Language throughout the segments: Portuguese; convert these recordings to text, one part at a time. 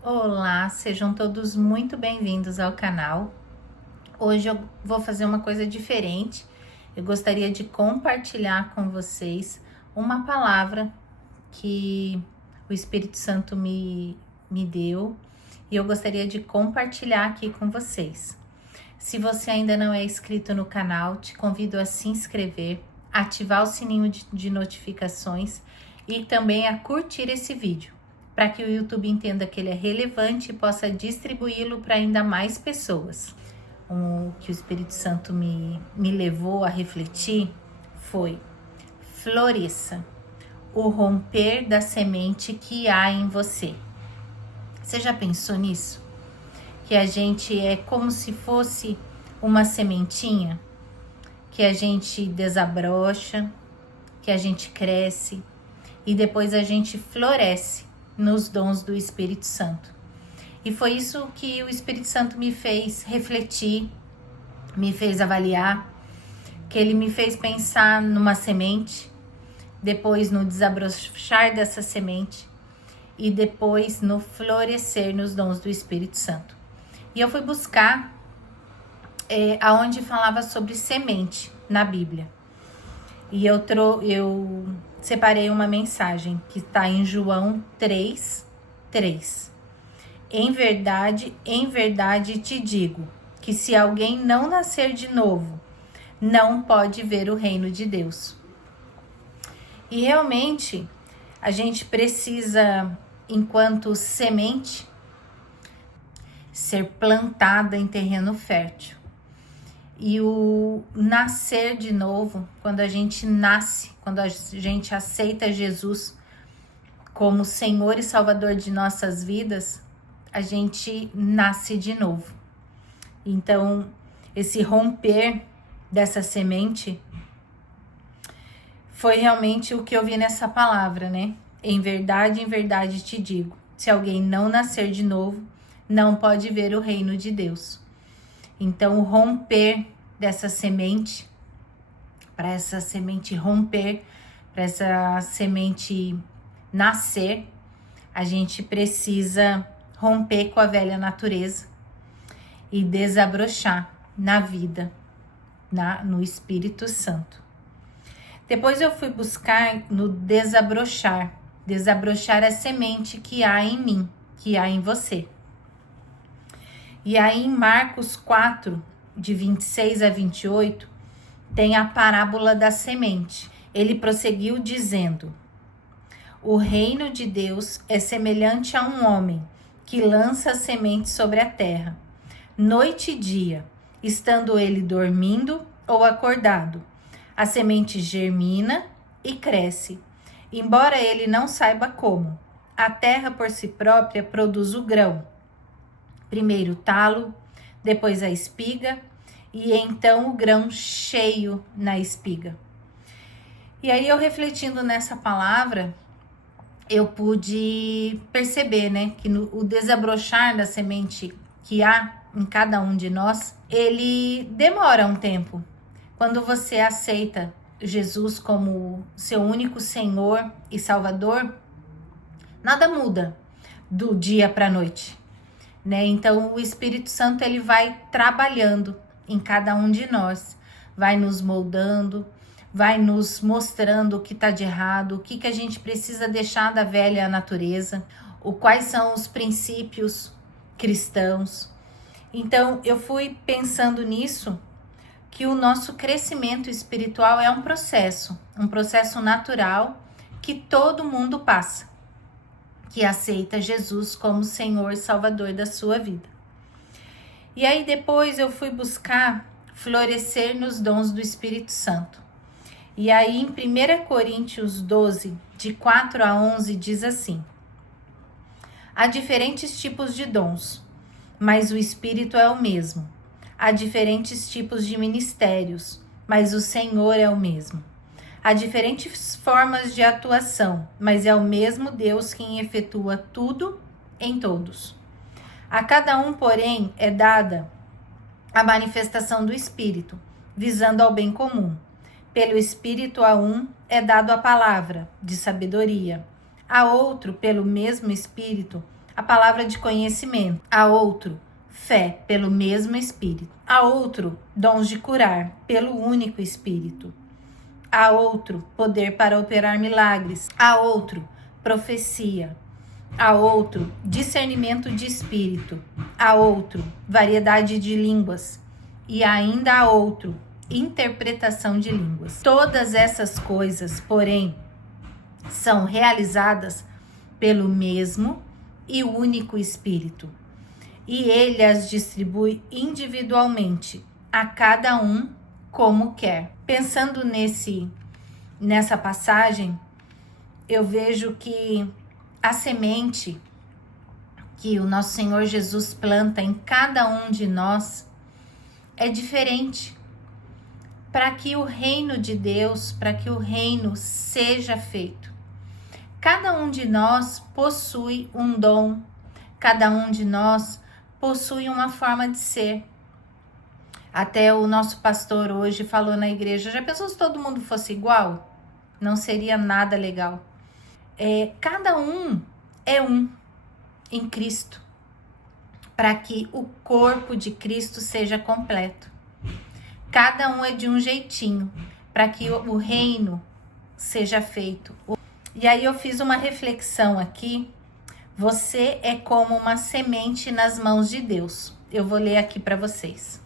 Olá, sejam todos muito bem-vindos ao canal. Hoje eu vou fazer uma coisa diferente. Eu gostaria de compartilhar com vocês uma palavra que o Espírito Santo me deu e eu gostaria de compartilhar aqui com vocês. Se você ainda não é inscrito no canal, te convido a se inscrever, ativar o sininho de notificações e também a curtir esse vídeo, para que o YouTube entenda que ele é relevante e possa distribuí-lo para ainda mais pessoas. O que o Espírito Santo me levou a refletir foi: floresça, o romper da semente que há em você. Você já pensou nisso? Que a gente é como se fosse uma sementinha, que a gente desabrocha, que a gente cresce e depois a gente floresce nos dons do Espírito Santo. E foi isso que o Espírito Santo me fez refletir, me fez avaliar, que ele me fez pensar numa semente, depois no desabrochar dessa semente e depois no florescer nos dons do Espírito Santo. E eu fui buscar aonde falava sobre semente na Bíblia. E eu separei uma mensagem que está em João 3:3. Em verdade te digo, que se alguém não nascer de novo, não pode ver o reino de Deus. E realmente, a gente precisa, enquanto semente, ser plantada em terreno fértil. E o nascer de novo, quando a gente nasce, quando a gente aceita Jesus como Senhor e Salvador de nossas vidas, a gente nasce de novo. Então, esse romper dessa semente foi realmente o que eu vi nessa palavra, né? Em verdade te digo, se alguém não nascer de novo, não pode ver o reino de Deus. Então, o romper dessa semente, para essa semente romper, para essa semente nascer, a gente precisa romper com a velha natureza e desabrochar na vida, no Espírito Santo. Depois eu fui buscar no desabrochar a semente que há em mim, que há em você. E aí em Marcos 4, de 26 a 28, tem a parábola da semente. Ele prosseguiu dizendo: o reino de Deus é semelhante a um homem que lança a semente sobre a terra, noite e dia, estando ele dormindo ou acordado. A semente germina e cresce, embora ele não saiba como. A terra por si própria produz o grão. Primeiro o talo, depois a espiga, e então o grão cheio na espiga. E aí eu refletindo nessa palavra, eu pude perceber, né, que o desabrochar da semente que há em cada um de nós, ele demora um tempo. Quando você aceita Jesus como seu único Senhor e Salvador, nada muda do dia para a noite, né? Então o Espírito Santo ele vai trabalhando em cada um de nós, vai nos moldando, vai nos mostrando o que está de errado, o que a gente precisa deixar da velha natureza, quais são os princípios cristãos. Então eu fui pensando nisso, que o nosso crescimento espiritual é um processo natural que todo mundo passa, que aceita Jesus como Senhor e Salvador da sua vida. E aí depois eu fui buscar florescer nos dons do Espírito Santo. E aí em 1 Coríntios 12, de 4 a 11, diz assim: há diferentes tipos de dons, mas o Espírito é o mesmo. Há diferentes tipos de ministérios, mas o Senhor é o mesmo. Há diferentes formas de atuação, mas é o mesmo Deus quem efetua tudo em todos. A cada um, porém, é dada a manifestação do Espírito, visando ao bem comum. Pelo Espírito a um é dado a palavra de sabedoria, a outro, pelo mesmo Espírito, a palavra de conhecimento. A outro, fé pelo mesmo Espírito. A outro, dons de curar pelo único Espírito. A outro, poder para operar milagres. A outro, profecia. A outro, discernimento de espírito. A outro, variedade de línguas. E ainda a outro, interpretação de línguas. Todas essas coisas, porém, são realizadas pelo mesmo e único Espírito. E ele as distribui individualmente, a cada um como quer. Pensando nessa passagem, eu vejo que a semente que o nosso Senhor Jesus planta em cada um de nós é diferente, para que o reino de Deus, para que o reino seja feito. Cada um de nós possui um dom, cada um de nós possui uma forma de ser. Até o nosso pastor hoje falou na igreja, já pensou se todo mundo fosse igual? Não seria nada legal. Cada um é um em Cristo, para que o corpo de Cristo seja completo. Cada um é de um jeitinho, para que o reino seja feito. E aí eu fiz uma reflexão aqui. Você é como uma semente nas mãos de Deus. Eu vou ler aqui para vocês.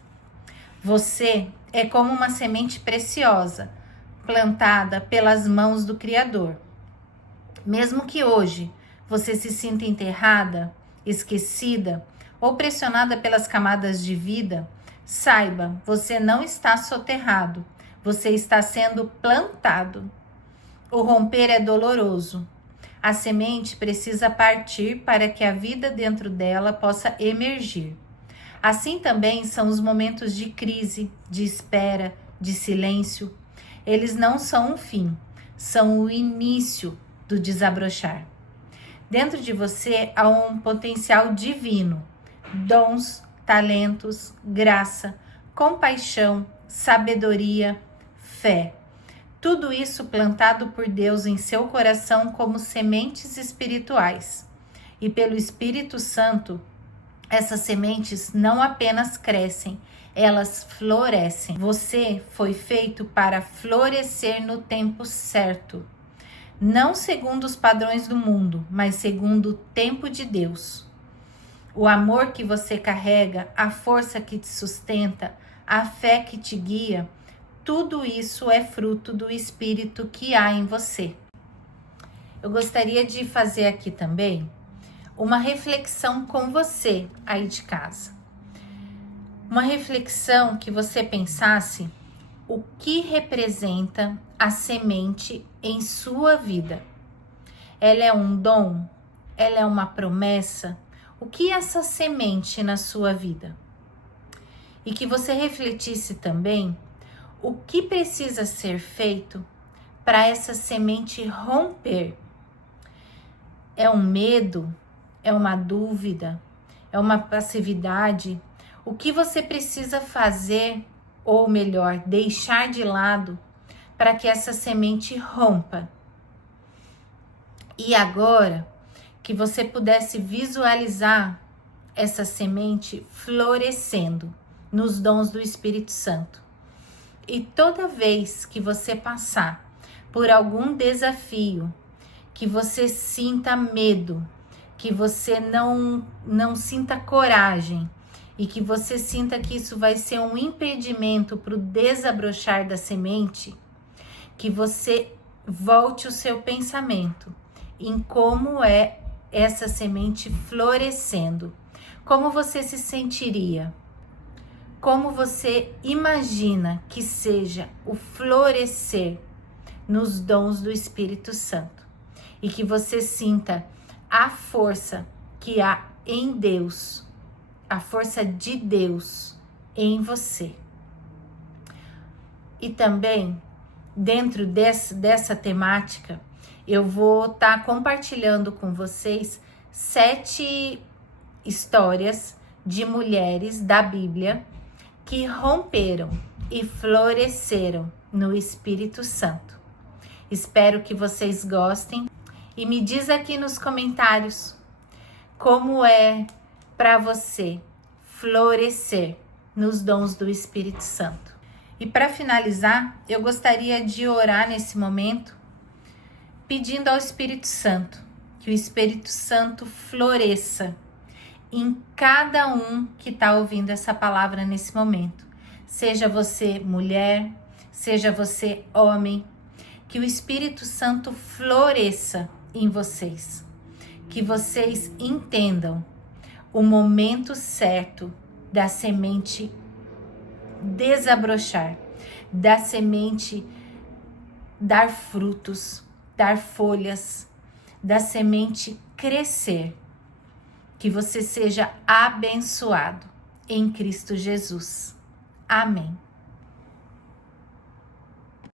Você é como uma semente preciosa, plantada pelas mãos do Criador. Mesmo que hoje você se sinta enterrada, esquecida ou pressionada pelas camadas de vida, saiba, você não está soterrado, você está sendo plantado. O romper é doloroso. A semente precisa partir para que a vida dentro dela possa emergir. Assim também são os momentos de crise, de espera, de silêncio. Eles não são um fim, são o início do desabrochar. Dentro de você há um potencial divino, dons, talentos, graça, compaixão, sabedoria, fé. Tudo isso plantado por Deus em seu coração como sementes espirituais. E pelo Espírito Santo, essas sementes não apenas crescem, elas florescem. Você foi feito para florescer no tempo certo. Não segundo os padrões do mundo, mas segundo o tempo de Deus. O amor que você carrega, a força que te sustenta, a fé que te guia, tudo isso é fruto do Espírito que há em você. Eu gostaria de fazer aqui também uma reflexão com você aí de casa. Uma reflexão que você pensasse o que representa a semente em sua vida. Ela é um dom? Ela é uma promessa? O que é essa semente na sua vida? E que você refletisse também o que precisa ser feito para essa semente romper. É um medo? É uma dúvida? É uma passividade? O que você precisa fazer, ou melhor, deixar de lado para que essa semente rompa? E agora, que você pudesse visualizar essa semente florescendo nos dons do Espírito Santo. E toda vez que você passar por algum desafio, que você sinta medo, que você não sinta coragem e que você sinta que isso vai ser um impedimento para o desabrochar da semente, que você volte o seu pensamento em como é essa semente florescendo. Como você se sentiria? Como você imagina que seja o florescer nos dons do Espírito Santo? E que você sinta a força que há em Deus, a força de Deus em você. E também, dentro dessa temática, eu vou estar compartilhando com vocês 7 histórias de mulheres da Bíblia que romperam e floresceram no Espírito Santo. Espero que vocês gostem e me diz aqui nos comentários como é para você florescer nos dons do Espírito Santo. E para finalizar, eu gostaria de orar nesse momento, pedindo ao Espírito Santo que o Espírito Santo floresça em cada um que está ouvindo essa palavra nesse momento. Seja você mulher, seja você homem, que o Espírito Santo floresça em vocês. Que vocês entendam o momento certo da semente desabrochar, da semente dar frutos, dar folhas, da semente crescer. Que você seja abençoado em Cristo Jesus. Amém.